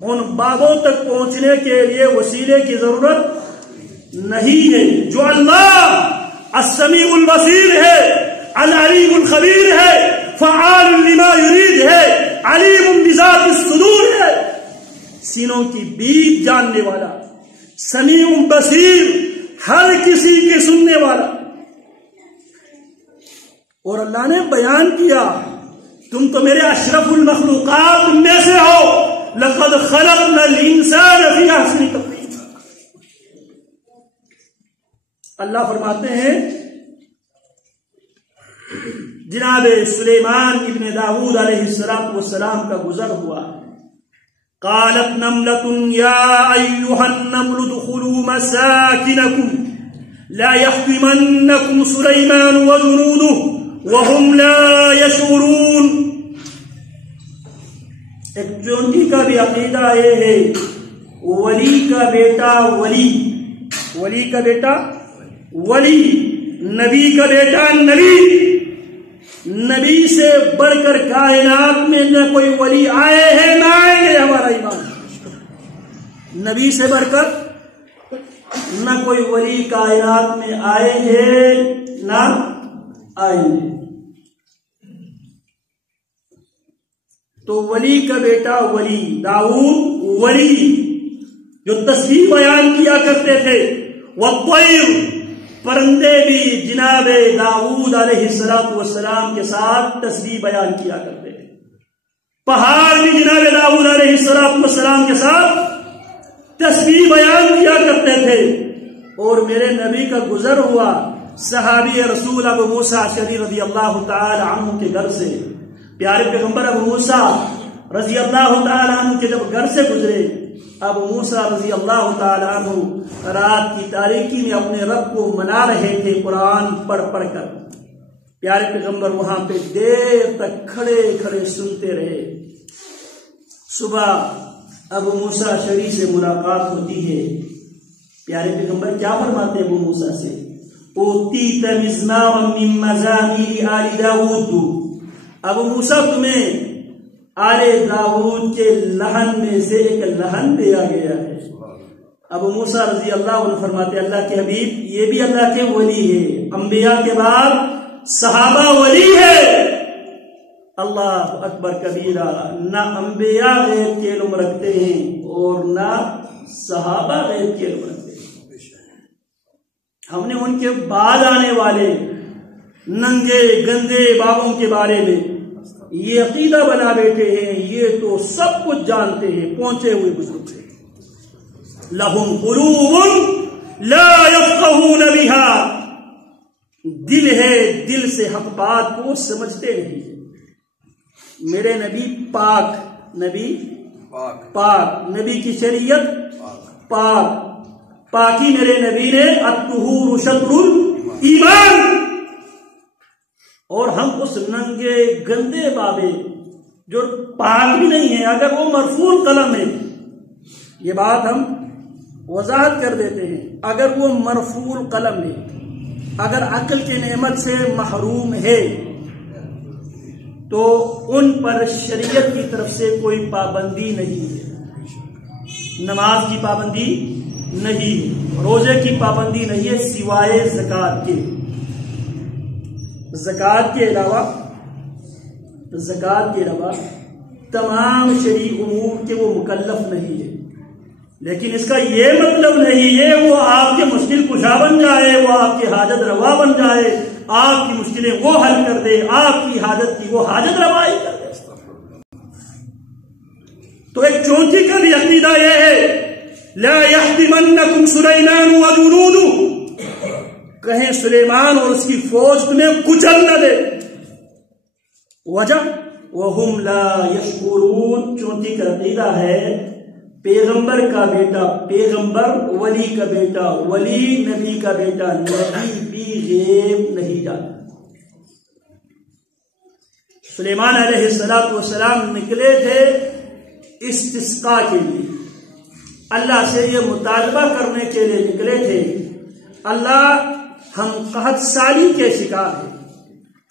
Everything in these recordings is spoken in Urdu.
ان باغوں تک پہنچنے کے لیے وسیلے کی ضرورت نہیں ہے. جو اللہ السمیع البصیر ہے، العلیم الخبیر ہے، فعال لما یرید ہے، علیم بذات الصدور ہے، سینوں کی بیت جاننے والا، سمیع بصیر، ہر کسی کے سننے والا. اور اللہ نے بیان کیا تم تو میرے اشرف المخلوقات میں سے ہو. لقد خلقنا الانسان فی احسن تقویم. اللہ فرماتے ہیں جناب سلیمان ابن داؤد علیہ السلام کا گزر ہوا. قالت نملة يا أيها النمل ادخلوا مساكنكم لا يحطمنكم سليمان وجنوده وهم لا يشعرون. ایک چونٹی کا بھی عقیدہ یہ ہے ولی کا بیٹا ولی، ولی کا بیٹا ولی، نبی کا بیٹا نبی. نبی سے بڑھ کر کائنات میں نہ کوئی ولی آئے ہیں نہ آئیں گے. ہمارا ایمان نبی سے بڑھ کر نہ کوئی ولی کائنات میں آئیں گے نہ آئیں گے. تو ولی کا بیٹا ولی داؤد ولی جو تسبیح بیان کیا کرتے تھے. والطیر، پرندے بھی جناب داؤد علیہ السلام کے ساتھ تسبیح بیان کیا کرتے تھے. پہاڑ بھی جناب داؤد علیہ السلام کے ساتھ تسبیح بیان کیا کرتے تھے. اور میرے نبی کا گزر ہوا صحابی رسول ابو موسیٰ اشعری رضی اللہ تعالی عنہ کے گھر سے. پیارے پیغمبر ابو موسیٰ رضی اللہ تعالی عنہ کے جب گھر سے گزرے، ابو موسیٰ رضی اللہ تعالی عنہ رات کی تاریکی میں اپنے رب کو منا رہے تھے قرآن پڑھ پڑھ کر. پیارے پیغمبر وہاں پہ دیر تک کھڑے کھڑے سنتے رہے. صبح ابو موسیٰ اشعری سے ملاقات ہوتی ہے. پیارے پیغمبر کیا فرماتے ہیں ابو موسیٰ سے؟ اوتیت مزمارا من مزامیر آل داؤد. ابو موسیٰ تمہیں آل داؤد کے لہن میں سے ایک لہن دیا گیا ہے. ابو موسیٰ رضی اللہ عنہ فرماتے اللہ کے حبیب یہ بھی اللہ کے ولی ہے. انبیاء کے بعد صحابہ ولی ہے. اللہ اکبر کبیرہ. نہ انبیاء غیب کے علم رکھتے ہیں اور نہ صحابہ غیب کے علم رکھتے ہیں. ہم نے ان کے بعد آنے والے ننگے گندے بابوں کے بارے میں یہ عقیدہ بنا بیٹھے ہیں یہ تو سب کچھ جانتے ہیں، پہنچے ہوئے بزرگ ہیں. لہم قلوب لا یفقہون بہا، دل ہے دل سے حق بات کو سمجھتے نہیں. میرے نبی پاک، نبی پاک، نبی کی شریعت پاک. پاکی میرے نبی نے الطہور شطر الایمان. اور ہم اس ننگے گندے بابے جو پاک بھی نہیں ہے، اگر وہ مرفوع قلم ہے، یہ بات ہم وضاحت کر دیتے ہیں، اگر وہ مرفوع قلم ہے، اگر عقل کی نعمت سے محروم ہے تو ان پر شریعت کی طرف سے کوئی پابندی نہیں ہے. نماز کی پابندی نہیں، روزے کی پابندی نہیں ہے سوائے زکوٰۃ کے. زکوٰۃ کے علاوہ تمام شرعی امور کے وہ مکلف نہیں ہے. لیکن اس کا یہ مطلب نہیں ہے وہ آپ کے مشکل کشا بن جائے، وہ آپ کے حاجت روا بن جائے، آپ کی مشکلیں وہ حل کر دے، آپ کی حاجت کی وہ حاجت روائی کر دے. تو ایک چونٹی کا بھی عقیدہ یہ ہے لا يحطمنكم سليمان وجنوده، کہیں سلیمان اور اس کی فوج تمہیں کچل نہ دے. وجہ وہم لا یشعرون، چونٹی کا عقیدہ ہے پیغمبر کا بیٹا پیغمبر، ولی کا بیٹا ولی، نبی کا بیٹا نبی بھی غیب نہیں جانتا. سلیمان علیہ السلام نکلے تھے استسقاء کے لیے، اللہ سے یہ مطالبہ کرنے کے لیے نکلے تھے اللہ ہم قحط سالی کے شکار ہیں،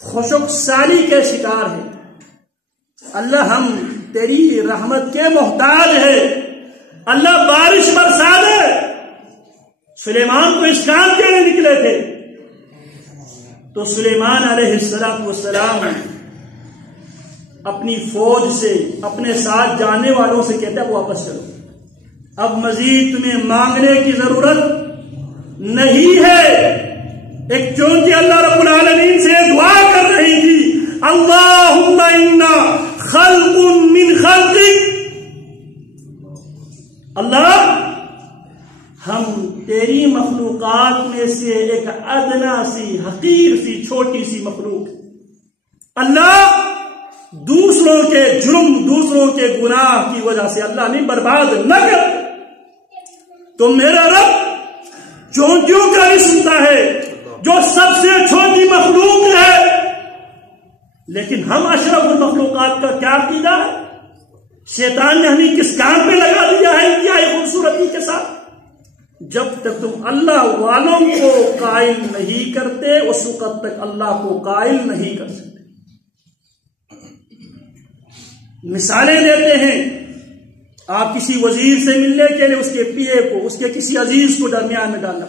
خشک سالی کے شکار ہیں، اللہ ہم تیری رحمت کے محتاج ہیں. اللہ بارش برسا دے. سلیمان کو اس کام کے لیے نکلے تھے. تو سلیمان علیہ السلام اپنی فوج سے اپنے ساتھ جانے والوں سے کہتے ہیں واپس چلو, اب مزید تمہیں مانگنے کی ضرورت نہیں ہے. ایک چونکہ اللہ رب العالمین سے دعا کر رہی تھی, اللہم انا خلق من خلقک, اللہ ہم تیری مخلوقات میں سے ایک ادنا سی حقیر سی چھوٹی سی مخلوق, اللہ دوسروں کے جرم دوسروں کے گناہ کی وجہ سے اللہ نے برباد نہ کر. تو میرا رب چونکیوں کا بھی سنتا ہے جو سب سے چھوٹی مخلوق ہے, لیکن ہم اشرف المخلوقات کا کیا عقیدہ ہے؟ شیطان نے ہمیں کس کام پہ لگا دیا ہے انتہائی خوبصورتی کے ساتھ. جب تک تم اللہ والوں کو قائل نہیں کرتے اس وقت تک اللہ کو قائل نہیں کر سکتے. مثالیں دیتے ہیں, آپ کسی وزیر سے ملنے کے لیے اس کے پی اے کو, اس کے کسی عزیز کو درمیان میں ڈالنا,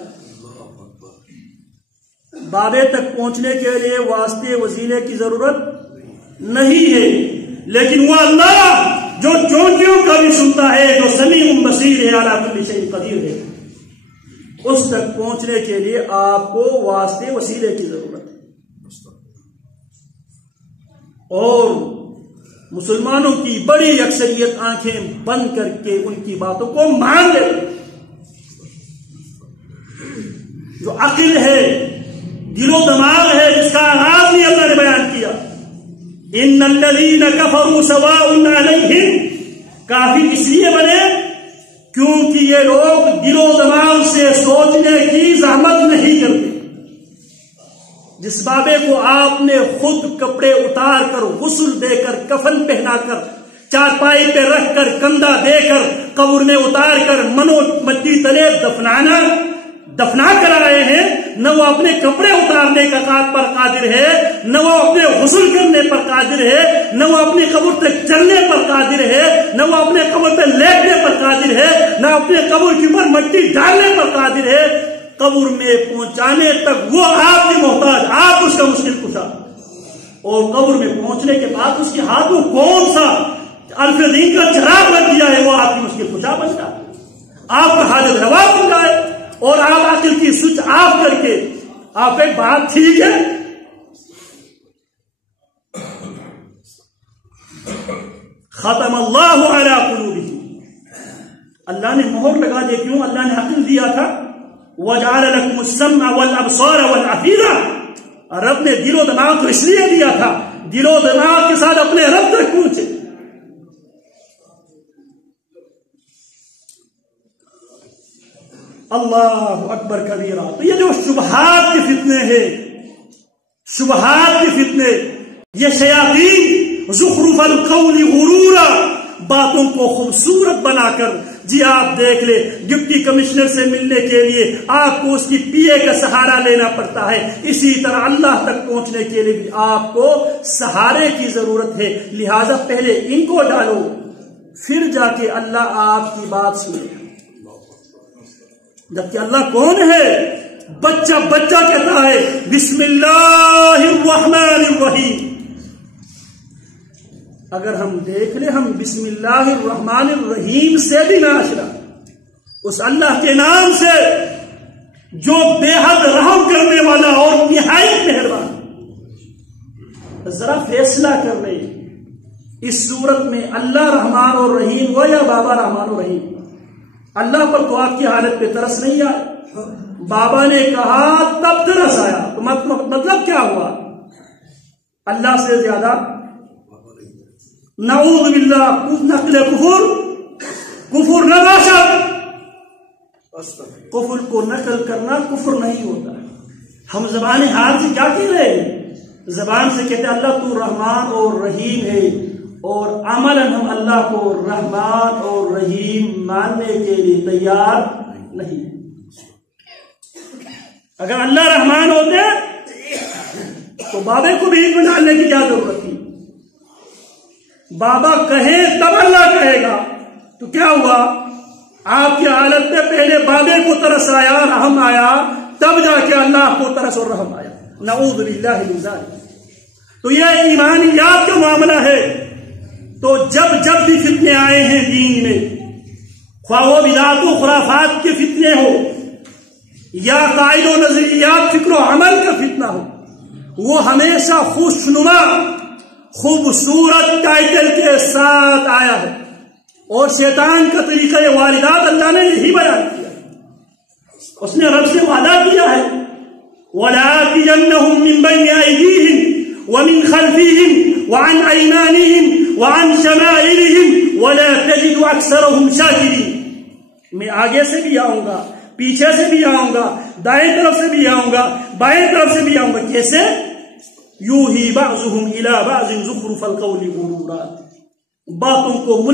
بابے تک پہنچنے کے لیے واسطے وسیلے کی ضرورت نہیں ہے. لیکن وہ اللہ جو چونکیوں کا بھی سنتا ہے, جو سمیع بصیر ہے, اعلیٰ کل شیء قدیر ہے, اس تک پہنچنے کے لیے آپ کو واسطے وسیلے کی ضرورت ہے. اور مسلمانوں کی بڑی اکثریت آنکھیں بند کر کے ان کی باتوں کو مان لیتے. جو عقل ہے, دل و دماغ ہے, جس کا آغاز بھی اللہ نے بیان کیا, ان الذین کفروا سواء علیہم, کافر اس لیے بنے کیونکہ یہ لوگ دل و دماغ سے سوچنے کی زحمت نہیں کرتے. جس بابے کو آپ نے خود کپڑے اتار کر غسل دے کر کفن پہنا کر چارپائی پہ رکھ کر کندھا دے کر قبر میں اتار کر مٹی تلے دفنا کر آئے ہیں, نہ وہ اپنے کپڑے اتارنے کا پر قادر ہے, نہ وہ اپنے غسل کرنے پر قادر ہے, نہ وہ اپنی قبر تک چلنے پر قادر ہے, نہ وہ اپنے قبر پہ لیٹنے پر قادر ہے, نہ اپنے قبر کے اوپر مٹی ڈالنے پر قادر ہے. قبر میں پہنچانے تک وہ آپ کی محتاج, آپ اس کا مشکل کشا, اور قبر میں پہنچنے کے بعد اس کے ہاتھ میں کون سا الف دین کا چراغ رکھ دیا ہے وہ آپ کی مشکل کشا بن جائے, آپ کا حاجت روا بن جائے, اور آپ عقل کی سوئچ آف کر کے آپ ایک بات ٹھیک ہے, ختم اللہ علی قلوبہم, اللہ نے مہر لگا دی. کیوں؟ اللہ نے عقل دیا تھا, وَجَعَلَ لَكُمُ السَّمْعَ وَالْأَبْصَارَ وَالْأَفْئِدَةَ, رب نے دل و دماغ کو اس لیے دیا تھا دل و دماغ کے ساتھ اپنے رب تک پہنچے. اللہ اکبر کبیرہ. تو یہ جو شبہات کے فتنے ہیں, شبہات کے فتنے, یہ شیاطین زخرف القول غرورا, باتوں کو خوبصورت بنا کر, جی آپ دیکھ لیں ڈپٹی کمشنر سے ملنے کے لیے آپ کو اس کی پی اے کا سہارا لینا پڑتا ہے, اسی طرح اللہ تک پہنچنے کے لیے بھی آپ کو سہارے کی ضرورت ہے. لہذا پہلے ان کو ڈالو, پھر جا کے اللہ آپ کی بات سنے. جبکہ اللہ کون ہے؟ بچہ کہتا ہے بسم اللہ الرحمن الرحیم. اگر ہم دیکھ لیں, ہم بسم اللہ الرحمن الرحیم سے بھی ناشنا, اس اللہ کے نام سے جو بے حد رحم کرنے والا اور نہایت مہربان. ذرا فیصلہ کر لیں, اس صورت میں اللہ رحمان اور رحیم ہو یا بابا رحمان اور رحیم؟ اللہ پر تو آپ کی حالت پہ ترس نہیں آیا, بابا نے کہا تب ترس آیا, تو مطلب کیا ہوا؟ اللہ سے زیادہ نعوذ باللہ نقل کفر نہ باشد. کفر کو نقل کرنا کفر نہیں ہوتا. ہم زبان حال سے کیا کہہ رہے ہیں؟ زبان سے کہتے ہیں اللہ تو رحمان اور رحیم ہے, اور عملاً ہم اللہ کو رحمان اور رحیم ماننے کے لیے تیار نہیں. اگر اللہ رحمان ہوتے تو بابے کو بھی میں ڈالنے کی کیا ضرورت تھی؟ بابا کہے تب اللہ کہے گا. تو کیا ہوا؟ آپ کی حالت میں پہلے بابے کو ترس آیا، رحم آیا، تب جا کے اللہ کو ترس اور رحم آیا۔ نعوذ باللہ من ذالک۔ تو یہ ایمانیات کا معاملہ ہے۔ تو جب جب بھی فتنے آئے ہیں دین میں، خواہ وہ بدعات و خرافات کے فتنے ہو یا قائد و نظریات فکر و عمل کا فتنہ ہو، وہ ہمیشہ خوشنما خوبصورت ٹائٹل کے ساتھ آیا ہے، اور شیطان کا طریقہ واردات اللہ نے یہی بیان کیا۔ اس نے رب سے وعدہ کیا ہے وَلَآتِيَنَّهُم مِّن بَيْنِ أَيْدِيهِمْ وَمِنْ خَلْفِهِمْ وَعَنْ أَيْمَانِهِمْ وَعَنْ شَمَائِلِهِمْ وَلَا تَجِدُ أَكْثَرَهُمْ شَاكِرِينَ۔ میں آگے سے بھی آؤں گا، پیچھے سے بھی آؤں گا، دائیں طرف سے بھی آؤں گا، بائیں طرف سے بھی آؤں گا۔ کیسے؟ یوحی بعضهم الی بعض زخرف القول غرورا، باتوں کو